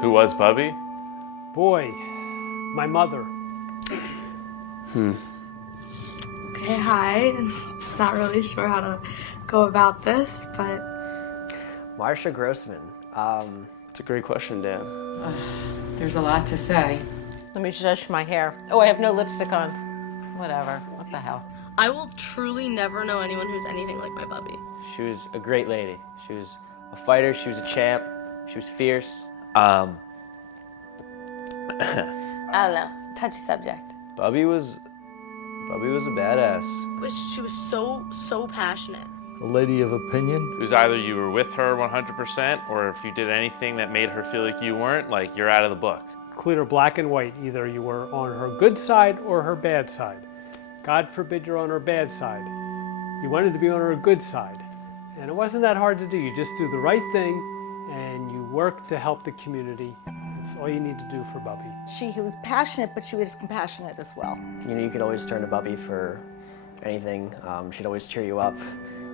Who was Bubby? Boy, my mother. Okay, hi. Not really sure how to go about this, but... Marsha Grossman. It's a great question, Dan. There's a lot to say. Let me touch my hair. Oh, I have no lipstick on. Whatever. What the hell? I will truly never know anyone who's anything like my Bubby. She was a great lady. She was a fighter, she was a champ, she was fierce. I don't know. Touchy subject. Bubby was a badass. She was so passionate. A lady of opinion. It was either you were with her 100%, or if you did anything that made her feel like you weren't, like you're out of the book. Clear black and white. Either you were on her good side or her bad side. God forbid you're on her bad side. You wanted to be on her good side. And it wasn't that hard to do. You just do the right thing and you work to help the community. That's all you need to do for Bubby. She was passionate, but she was compassionate as well. You know, you could always turn to Bubby for anything. She'd always cheer you up,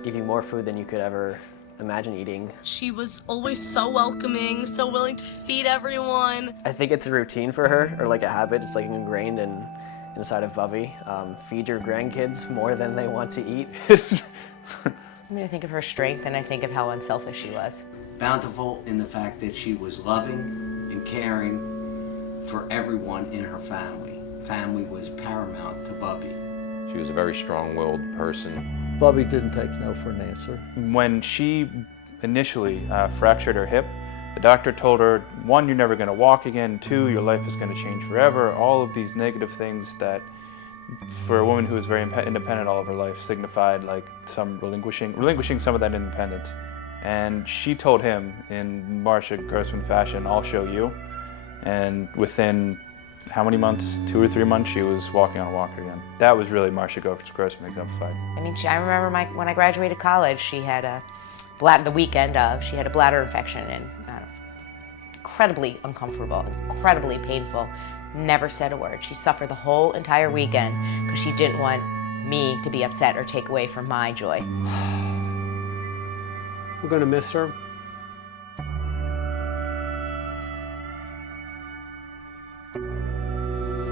give you more food than you could ever imagine eating. She was always so welcoming, so willing to feed everyone. I think it's a routine for her, or like a habit. It's like ingrained inside of Bubby. Feed your grandkids more than they want to eat. I mean, I think of her strength and I think of how unselfish she was. Bountiful in the fact that she was loving and caring for everyone in her family. Family was paramount to Bubby. She was a very strong-willed person. Bubby didn't take no for an answer. When she initially fractured her hip, the doctor told her, 1, you're never going to walk again, 2, your life is going to change forever. All of these negative things that, for a woman who was very independent all of her life, signified like some relinquishing some of that independence. And she told him in Marsha Grossman fashion, I'll show you. And within how many months, 2 or 3 months, she was walking on a walker again. That was really Marsha Grossman exemplified. I mean, I remember when I graduated college, she had the weekend of, she had a bladder infection and incredibly uncomfortable, incredibly painful. Never said a word. She suffered the whole entire weekend because she didn't want me to be upset or take away from my joy. We're going to miss her.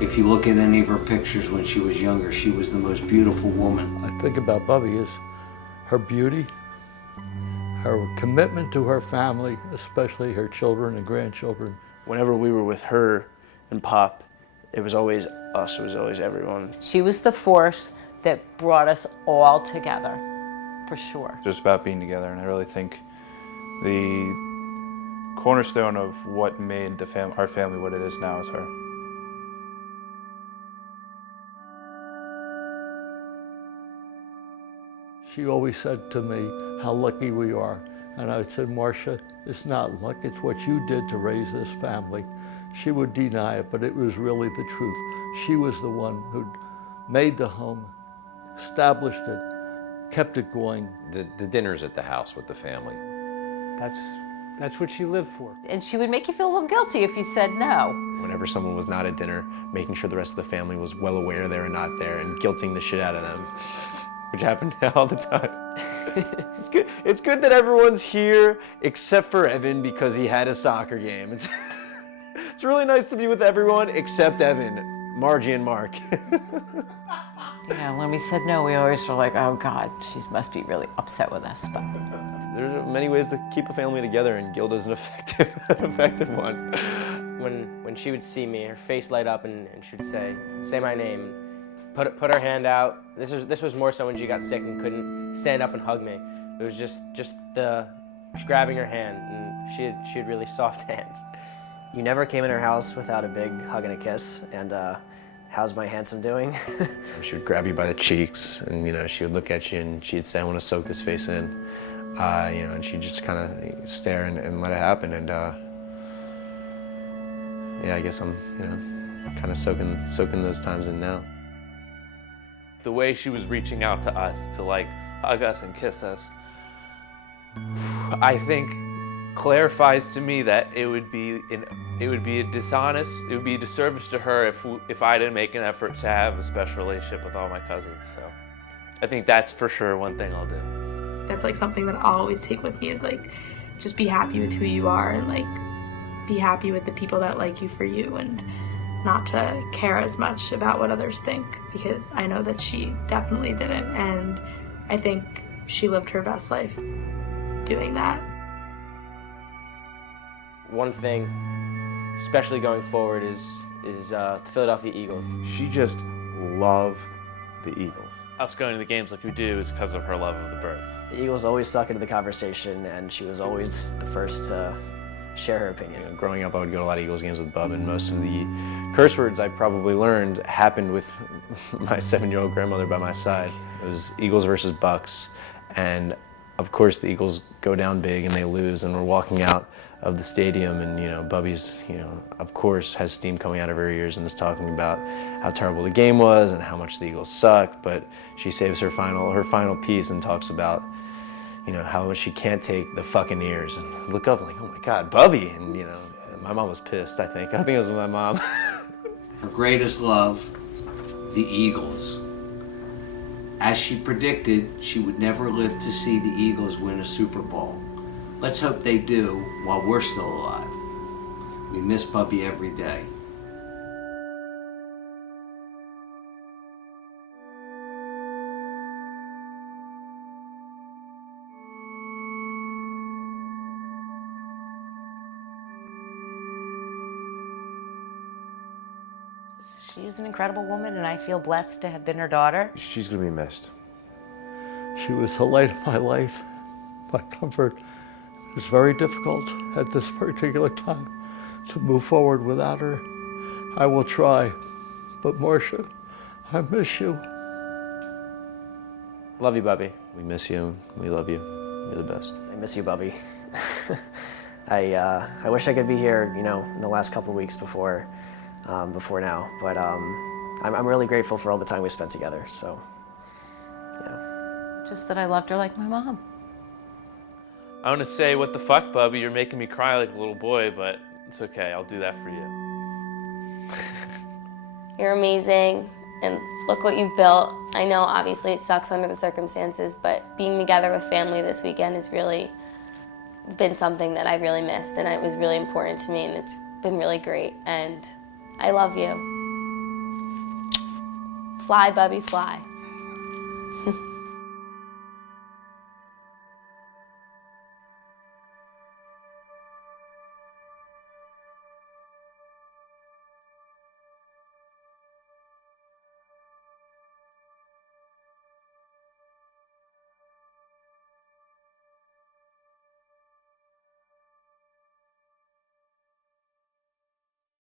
If you look at any of her pictures when she was younger, she was the most beautiful woman. I think about Bubby is her beauty, her commitment to her family, especially her children and grandchildren. Whenever we were with her and Pop, it was always us, it was always everyone. She was the force that brought us all together, for sure. Just about being together, and I really think the cornerstone of what made our family what it is now is her. She always said to me how lucky we are. And I said, Marsha, it's not luck, it's what you did to raise this family. She would deny it, but it was really the truth. She was the one who made the home, established it, kept it going. The dinners at the house with the family. That's what she lived for. And she would make you feel a little guilty if you said no. Whenever someone was not at dinner, making sure the rest of the family was well aware they were not there and guilting the shit out of them, which happened all the time. It's good that everyone's here except for Evan because he had a soccer game. It's really nice to be with everyone except Evan, Margie, and Mark. You know, when we said no, we always were like, oh God, she must be really upset with us. But there's many ways to keep a family together, and Gilda's an effective one. When she would see me, her face light up and she would say my name, put her hand out. This was more so when she got sick and couldn't stand up and hug me. It was just grabbing her hand, and she had really soft hands. You never came in her house without a big hug and a kiss, and how's my handsome doing? She would grab you by the cheeks, and she would look at you, and she'd say, I want to soak this face in. And she'd just kind of stare and let it happen, and yeah, I guess I'm kind of soaking those times in now. The way she was reaching out to us to like hug us and kiss us, I think clarifies to me that it would be a disservice to her if I didn't make an effort to have a special relationship with all my cousins. So I think that's for sure one thing I'll do. That's like something that I'll always take with me is like, just be happy with who you are and like, be happy with the people that like you for you and not to care as much about what others think, because I know that she definitely didn't, and I think she lived her best life doing that. One thing, especially going forward, is the Philadelphia Eagles. She just loved the Eagles. Us going to the games like we do is because of her love of the birds. The Eagles always stuck into the conversation, and she was always the first to share her opinion. You know, growing up, I would go to a lot of Eagles games with Bub, and most of the curse words I probably learned happened with my 7-year-old grandmother by my side. It was Eagles versus Bucks, and of course the Eagles go down big and they lose, and we're walking out of the stadium, and you know, Bubby's, you know, of course has steam coming out of her ears and is talking about how terrible the game was and how much the Eagles suck, but she saves her final piece and talks about, you know, how she can't take the fucking ears, and look up and like, oh my God, Bubby, and you know, my mom was pissed, I think it was my mom. Her greatest love, the Eagles. As she predicted, she would never live to see the Eagles win a Super Bowl. Let's hope they do while we're still alive. We miss Bubby every day. She's an incredible woman, and I feel blessed to have been her daughter. She's gonna be missed. She was the light of my life, my comfort. It was very difficult at this particular time to move forward without her. I will try, but Marsha, I miss you. Love you, Bubby. We miss you. We love you. You're the best. I miss you, Bubby. I wish I could be here, you know, in the last couple of weeks before now, but I'm really grateful for all the time we spent together. So, yeah. Just that I loved her like my mom. I want to say, what the fuck, Bubby? You're making me cry like a little boy, but it's okay. I'll do that for you. You're amazing, and look what you've built. I know obviously it sucks under the circumstances, but being together with family this weekend has really been something that I really missed, and it was really important to me, and it's been really great, and I love you. Fly, Bubby, fly.